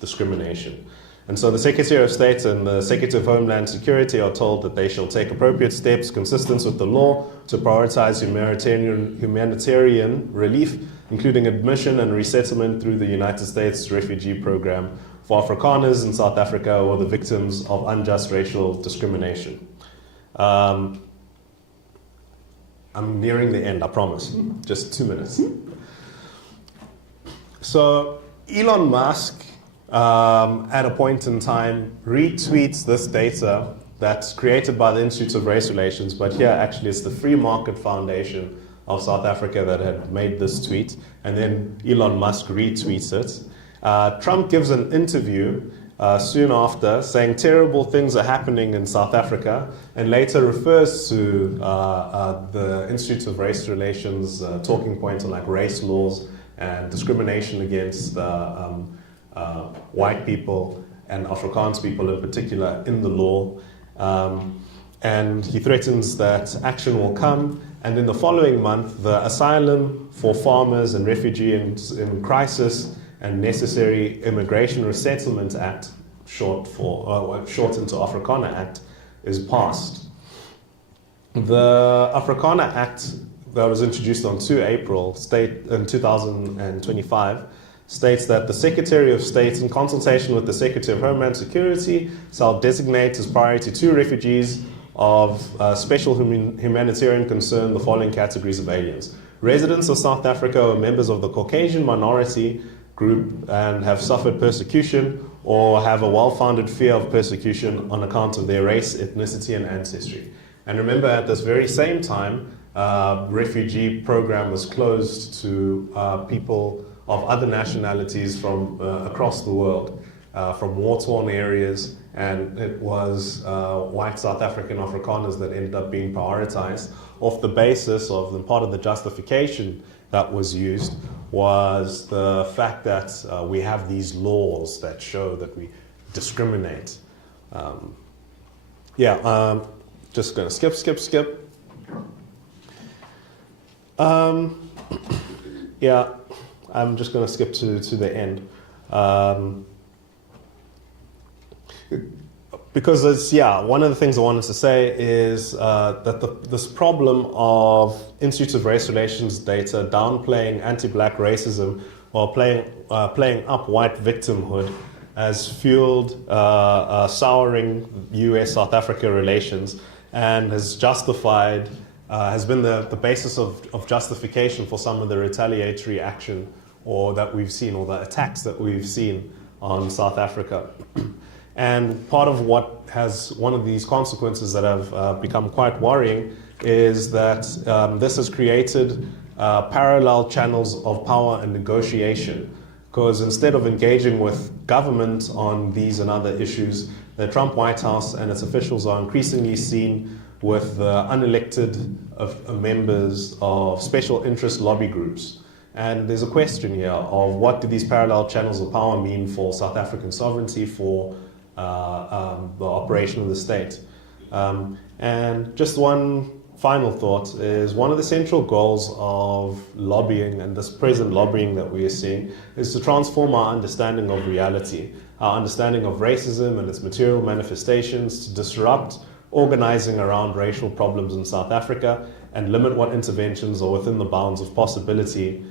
discrimination. And so the Secretary of State and the Secretary of Homeland Security are told that they shall take appropriate steps consistent with the law to prioritize humanitarian relief, including admission and resettlement through the United States Refugee Program for Afrikaners in South Africa or the victims of unjust racial discrimination. I'm nearing the end, I promise. Just 2 minutes. So Elon Musk, at a point in time, retweets this data that's created by the Institute of Race Relations, but here actually it's the Free Market Foundation of South Africa that had made this tweet, and then Elon Musk retweets it. Trump gives an interview soon after saying terrible things are happening in South Africa, and later refers to the Institute of Race Relations talking points on like race laws and discrimination against white people and Afrikaans people in particular in the law. And he threatens that action will come. And in the following month, the Asylum for Farmers and Refugees in Crisis and Necessary Immigration Resettlement Act, shortened to Afrikaner Act, is passed. The Afrikaner Act that was introduced on 2 April in 2025 states that the Secretary of State, in consultation with the Secretary of Homeland Security, shall designate as priority 2 refugees of special humanitarian concern the following categories of aliens: residents of South Africa or members of the Caucasian minority group and have suffered persecution or have a well-founded fear of persecution on account of their race, ethnicity, and ancestry. And remember, at this very same time, refugee program was closed to people of other nationalities from across the world, from war-torn areas, and it was white South African Afrikaners that ended up being prioritized off the basis of, and part of the justification that was used was the fact that we have these laws that show that we discriminate. Just going to skip. I'm just going to skip to the end. Because one of the things I wanted to say is that this problem of Institute of Race Relations data downplaying anti-black racism while playing up white victimhood has fueled souring US-South Africa relations and has justified, has been the basis of justification for some of the retaliatory action or that we've seen, or the attacks that we've seen on South Africa. And part of one of these consequences that have become quite worrying is that this has created parallel channels of power and negotiation Because instead of engaging with government on these and other issues, the Trump White House and its officials are increasingly seen with unelected members of special interest lobby groups. And there's a question here of what do these parallel channels of power mean for South African sovereignty, for the operation of the state. And just one final thought is one of the central goals of lobbying and this present lobbying that we are seeing is to transform our understanding of reality, our understanding of racism and its material manifestations, to disrupt organizing around racial problems in South Africa and limit what interventions are within the bounds of possibility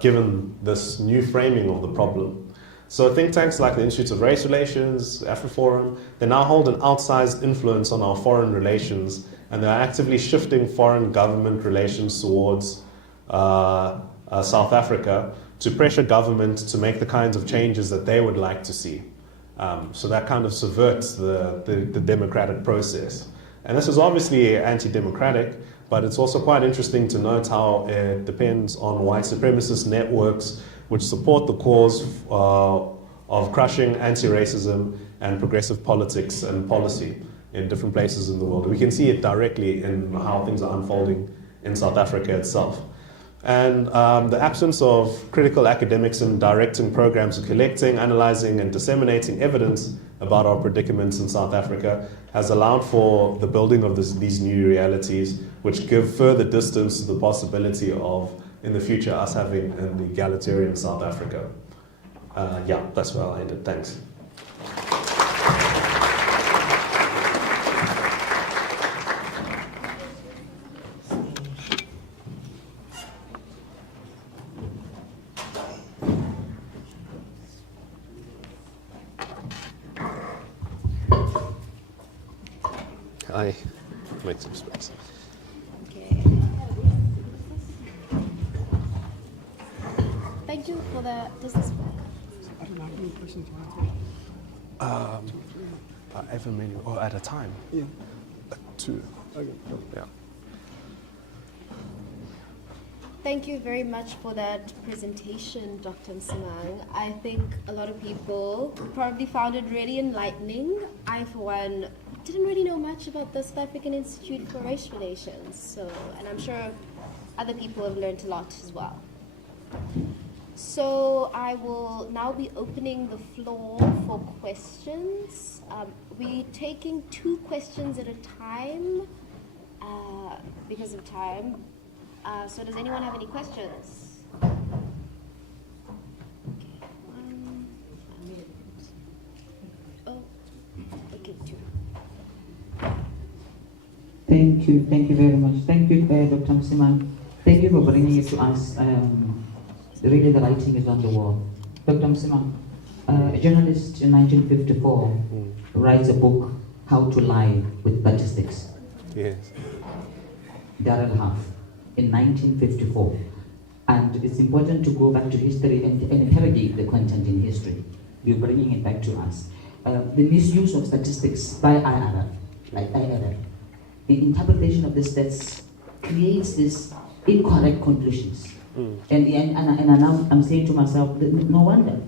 given this new framing of the problem. So think tanks like the Institute of Race Relations, AfriForum, they now hold an outsized influence on our foreign relations, and they're actively shifting foreign government relations towards South Africa to pressure government to make the kinds of changes that they would like to see. So that kind of subverts the democratic process. And this is obviously anti-democratic, but it's also quite interesting to note how it depends on white supremacist networks which support the cause of crushing anti-racism and progressive politics and policy in different places in the world. We can see it directly in how things are unfolding in South Africa itself. And the absence of critical academics in directing programs of collecting, analyzing, and disseminating evidence about our predicaments in South Africa has allowed for the building of these new realities, which give further distance to the possibility of, in the future, us having an egalitarian South Africa. Yeah, that's where I'll end it. Thanks. I make some space. Okay. Thank you for that. Does this work? I don't know how many questions you want to Every menu, or at a time? Yeah. 2. Okay. Yeah. Thank you very much for that presentation, Dr. Msimang. I think a lot of people probably found it really enlightening. I, for one, didn't really know much about the South African Institute for Race Relations, and I'm sure other people have learned a lot as well. So I will now be opening the floor for questions. We're taking 2 questions at a time because of time. So does anyone have any questions? Okay, 1. Oh, okay, 2. Thank you very much. Thank you, Dr. Msimang. Thank you for bringing it to us. Really, the writing is on the wall. Dr. Msimang, a journalist in 1954 writes a book, How to Lie with Statistics. Yes. Darrell Huff, in 1954. And it's important to go back to history and interrogate the content in history. You're bringing it back to us. The misuse of statistics by IRF, the interpretation of the stats creates these incorrect conclusions. And now I'm saying to myself, no wonder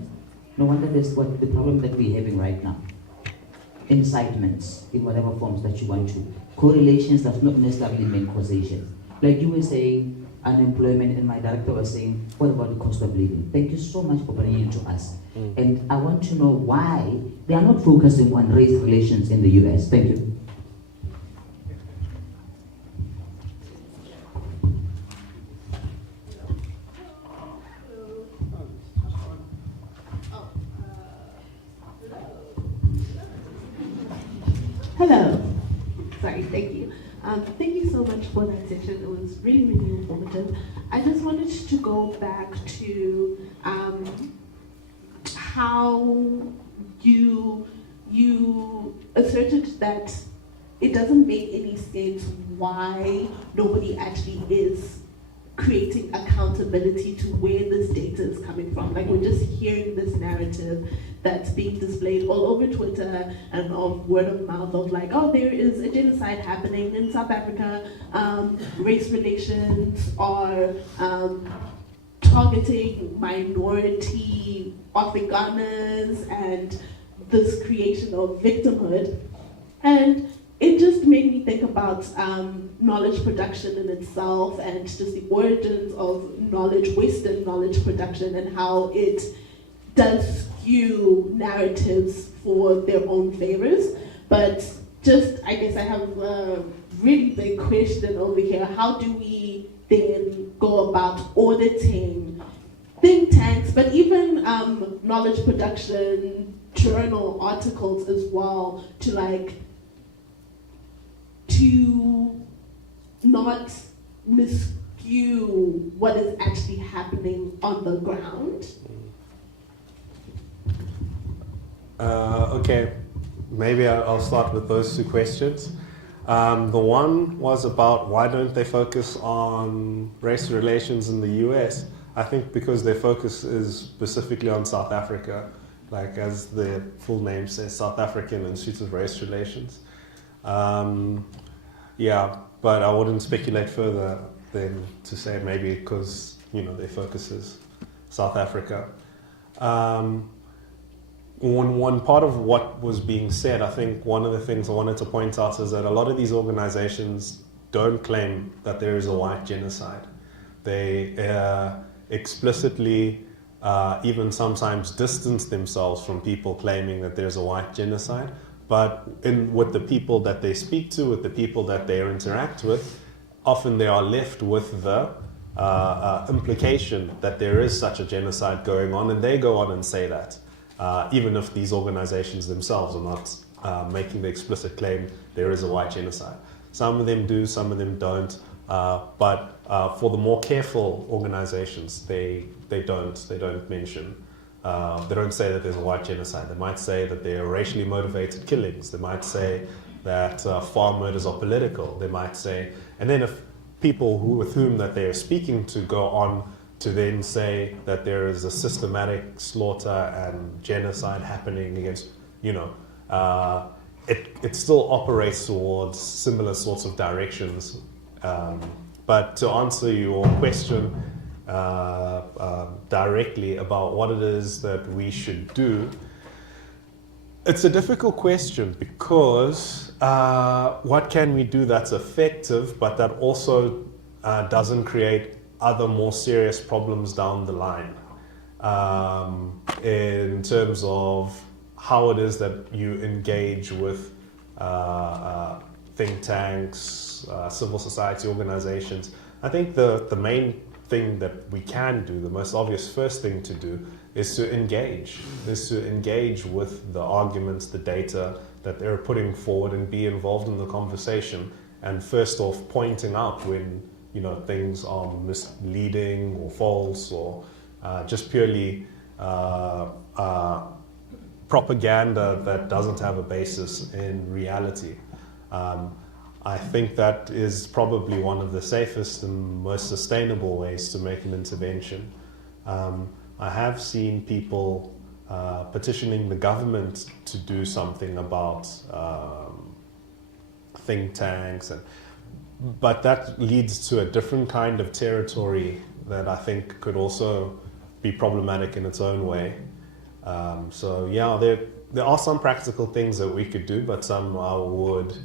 that's what the problem that we're having right now. Incitements in whatever forms that you want to. Correlations that not necessarily mean causation. Like you were saying, unemployment, and my director was saying, what about the cost of living? Thank you so much for bringing it to us. And I want to know why they are not focusing on race relations in the US. Thank you. Hello. Sorry, thank you. Thank you so much for that session. It was really, really informative. I just wanted to go back to how you asserted that it doesn't make any sense why nobody actually is creating accountability to where this data is coming from. Like, we're just hearing this narrative that's being displayed all over Twitter and of word of mouth of like, oh, there is a genocide happening in South Africa, race relations are targeting minority Afrikaners and this creation of victimhood. And it just made me think about knowledge production in itself and just the origins of knowledge, Western knowledge production, and how it does skew narratives for their own favors. But just, I guess I have a really big question over here. How do we then go about auditing think tanks, but even knowledge production, journal articles as well, to not miscue what is actually happening on the ground? Okay, maybe I'll start with those two questions. The one was about why don't they focus on race relations in the US? I think because their focus is specifically on South Africa, like as the full name says, South African Institute of Race Relations. Yeah, but I wouldn't speculate further than to say maybe because, their focus is South Africa. One part of what was being said, I think one of the things I wanted to point out is that a lot of these organizations don't claim that there is a white genocide. They explicitly even sometimes distance themselves from people claiming that there's a white genocide. But with the people that they speak to, with the people that they interact with, often they are left with the implication that there is such a genocide going on, and they go on and say that. Even if these organizations themselves are not making the explicit claim there is a white genocide. Some of them do, some of them don't, but for the more careful organizations, they don't mention, they don't say that there's a white genocide. They might say that there are racially motivated killings. They might say that farm murders are political. They might say, and then if people with whom that they are speaking to go on to then say that there is a systematic slaughter and genocide happening against, it still operates towards similar sorts of directions. But to answer your question directly about what it is that we should do, it's a difficult question because what can we do that's effective but that also doesn't create other more serious problems down the line in terms of how it is that you engage with think tanks, civil society organizations. I think the main thing that we can do, the most obvious first thing to do, is to engage with the arguments, the data that they're putting forward and be involved in the conversation. And first off, pointing out when things are misleading or false or just purely propaganda that doesn't have a basis in reality. I think that is probably one of the safest and most sustainable ways to make an intervention. I have seen people petitioning the government to do something about think tanks, but that leads to a different kind of territory that I think could also be problematic in its own way. So yeah, there are some practical things that we could do, but some I would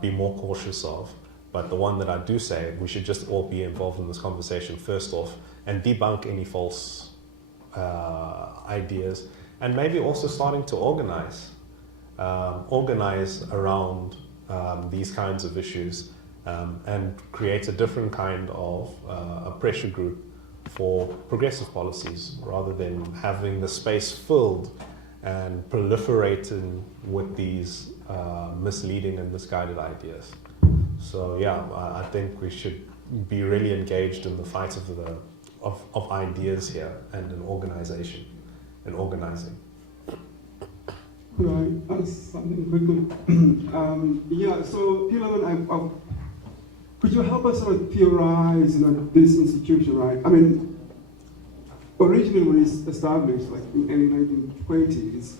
be more cautious of. But the one that I do say, we should just all be involved in this conversation first off and debunk any false ideas, and maybe also starting to organize around these kinds of issues. And create a different kind of a pressure group for progressive policies rather than having the space filled and proliferating with these misleading and misguided ideas. So yeah, I think we should be really engaged in the fight of ideas here and in organization and organizing. Could I ask something quickly? Yeah, so Philemon, could you help us sort of theorize this institution, right? I mean, originally when it's established, like in the early 1920s,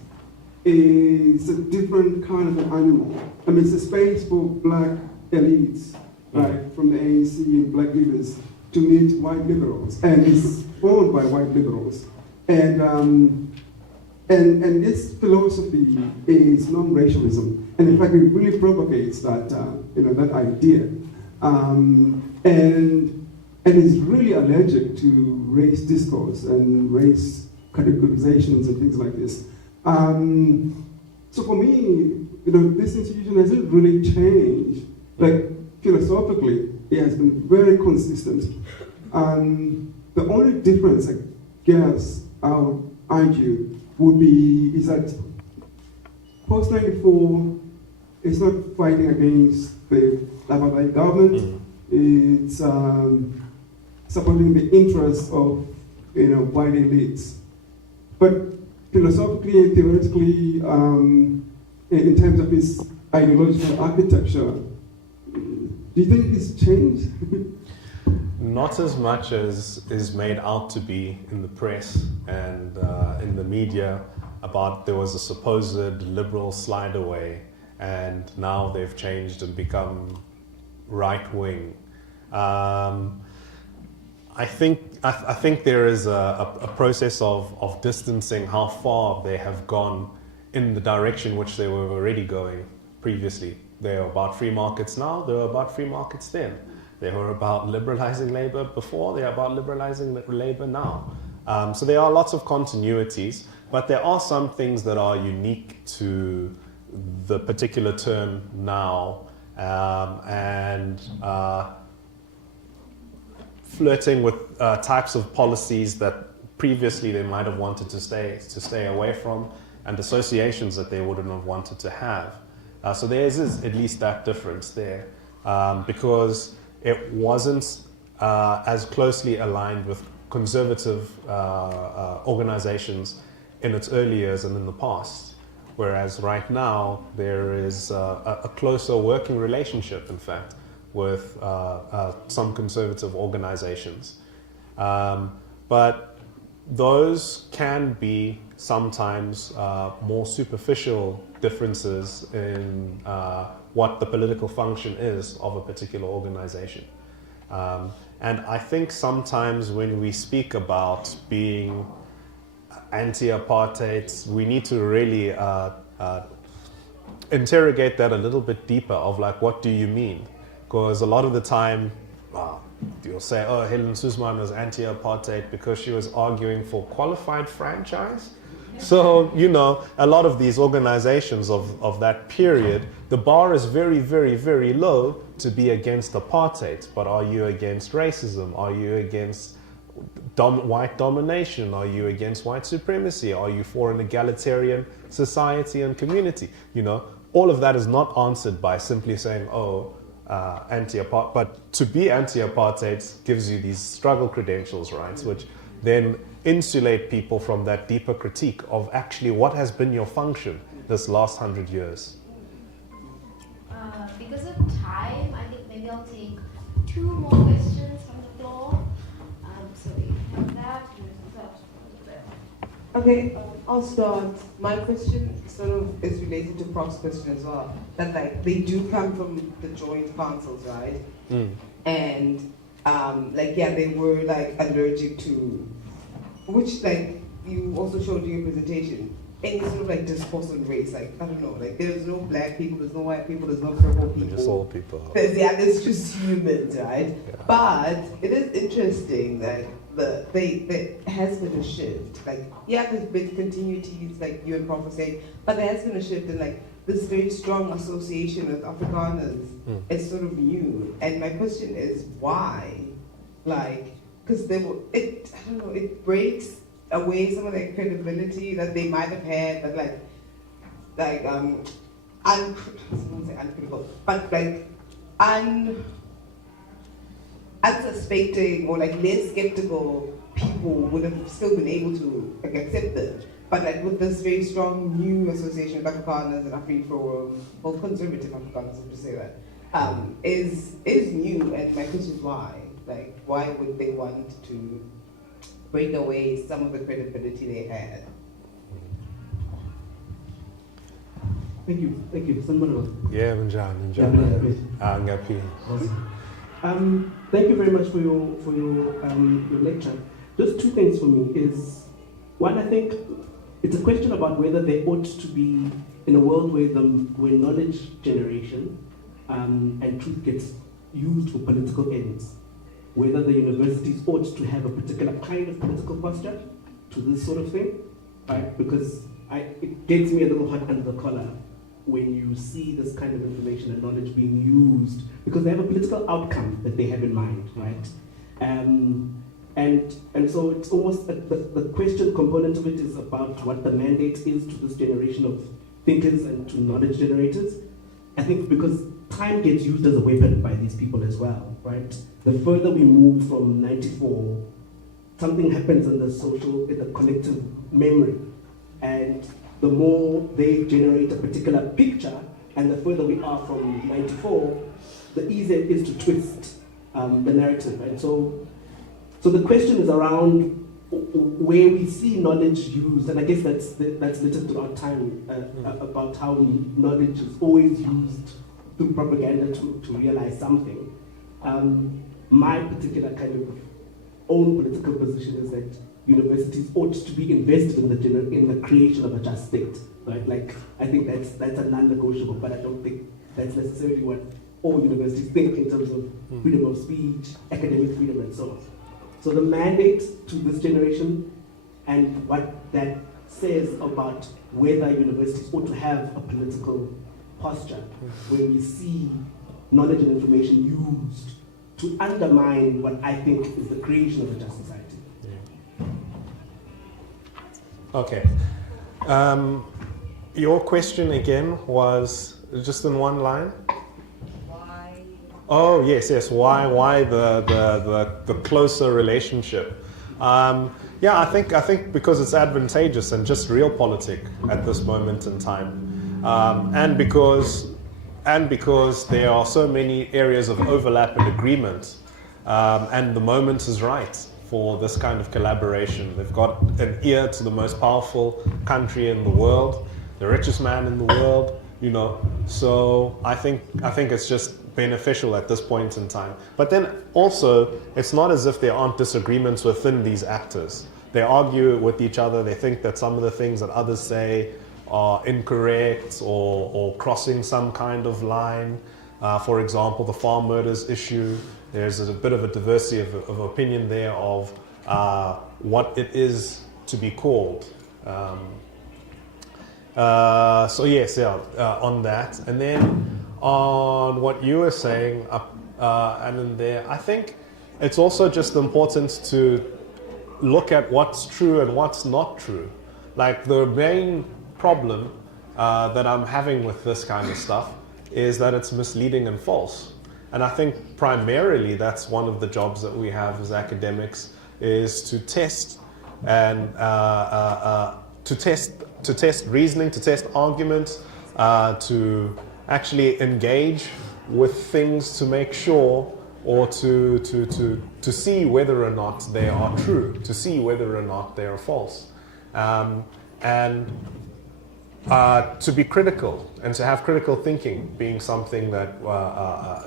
it's a different kind of an animal. I mean, it's a space for black elites, right, from the ANC and black leaders to meet white liberals, and it's owned by white liberals. And this philosophy is non-racialism, and in fact, it really propagates that that idea, and is really allergic to race discourse and race categorizations and things like this. So for me, this institution hasn't really changed. Like philosophically, it has been very consistent. The only difference, I guess, I would argue, is that post-94 is not fighting against the apartheid government. It's supporting the interests of white elites. But philosophically and theoretically, in terms of its ideological architecture, do you think it's changed? Not as much as is made out to be in the press and in the media about there was a supposed liberal slide away and now they've changed and become right wing. I think there is a process of distancing how far they have gone in the direction which they were already going previously. They are about free markets now, they were about free markets then. They were about liberalizing labor before, they are about liberalizing labor now. So there are lots of continuities, but there are some things that are unique to the particular term now, and flirting with types of policies that previously they might have wanted to stay away from, and associations that they wouldn't have wanted to have. So there is at least that difference there, because it wasn't as closely aligned with conservative organizations in its early years and in the past. Whereas right now, there is a closer working relationship, in fact, with some conservative organizations. But those can be sometimes more superficial differences in what the political function is of a particular organization. And I think sometimes when we speak about being anti-apartheid, we need to really interrogate that a little bit deeper of like, what do you mean? Because a lot of the time, you'll say, oh, Helen Suzman was anti-apartheid because she was arguing for qualified franchise. So, a lot of these organizations of that period, the bar is very, very, very low to be against apartheid. But are you against racism? Are you against white domination? Are you against white supremacy? Are you for an egalitarian society and community? All of that is not answered by simply saying, anti-apartheid. But to be anti-apartheid gives you these struggle credentials, right? Which then insulate people from that deeper critique of actually what has been your function this last 100 years. Because of time, I think maybe I'll take 2 more questions from the floor. So we have that. Okay, I'll start. My question sort of is related to Prof's question as well. That they do come from the joint councils, right? And they were allergic to, which you also showed in your presentation, any sort of discourse on race. I don't know, there's no black people, there's no white people, there's no purple people. Just all people. There's just humans, right? Yeah. But it is interesting that there has been a shift. There's been continuities, like you and Prof were saying, but there has been a shift in this very strong association with Afrikaners is sort of new. And my question is why? Because it breaks away some of that credibility that they might have had, but I won't say uncritical, but unsuspecting or less skeptical people would have still been able to accept them. But with this very strong new association with Afrikaners and Afri-Forum, or conservative Afrikaners, would you say that, is new, and my question is why? Why would they want to break away some of the credibility they had? Thank you. Somebody else. Yeah, Njani. Yeah, please. Ngapi. Thank you very much for your lecture. Just two things for me is, one, I think it's a question about whether there ought to be, in a world where knowledge generation and truth gets used for political ends, whether the universities ought to have a particular kind of political posture to this sort of thing, right? Because it gets me a little hot under the collar when you see this kind of information and knowledge being used, because they have a political outcome that they have in mind, right? And so it's almost, the question component of it is about what the mandate is to this generation of thinkers and to knowledge generators. I think because time gets used as a weapon by these people as well, right? The further we move from 94, something happens in the collective memory. And the more they generate a particular picture, and the further we are from 94, the easier it is to twist the narrative. And so the question is around where we see knowledge used, and I guess that's littered throughout time, about how knowledge is always used through propaganda to realize something. My particular kind of own political position is that universities ought to be invested in the creation of a just state, right? Like, I think that's a non-negotiable, but I don't think that's necessarily what all universities think in terms of freedom of speech, academic freedom, and so on. So the mandate to this generation and what that says about whether universities ought to have a political posture when we see knowledge and information used to undermine what I think is the creation of a just society. Okay. Your question again was just in one line? Why? Oh, yes. Why the closer relationship? Yeah, I think because it's advantageous and just realpolitik at this moment in time, and because there are so many areas of overlap and agreement, and the moment is right for this kind of collaboration. They've got an ear to the most powerful country in the world, the richest man in the world, you know. So I think it's just beneficial at this point in time. But then also, it's not as if there aren't disagreements within these actors. They argue with each other. They think that some of the things that others say are incorrect or crossing some kind of line. For example, the farm murders issue. There's a bit of a diversity of opinion there of what it is to be called. So yes, on that. And then on what you were saying, and in there, I think it's also just important to look at what's true and what's not true. Like, the main problem that I'm having with this kind of stuff is that it's misleading and false. And I think primarily that's one of the jobs that we have as academics, is to test and to test reasoning, to test argument, to actually engage with things to make sure, or to see whether or not they are true, to see whether or not they are false, and to be critical and to have critical thinking being something that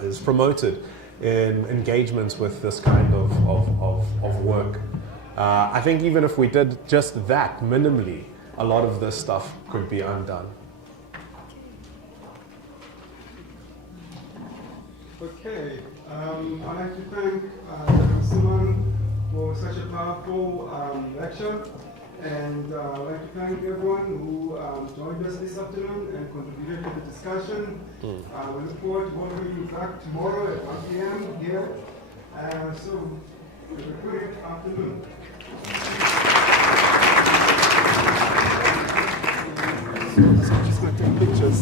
is promoted in engagements with this kind of work. I think even if we did just that minimally, a lot of this stuff could be undone. Okay, I'd like to thank Dr. Msimang for such a powerful lecture, and I'd like to thank everyone who joined us this afternoon and contributed to the discussion. We look forward to welcoming you back tomorrow at 1 p.m. here. So, have a good afternoon. Just going to take pictures.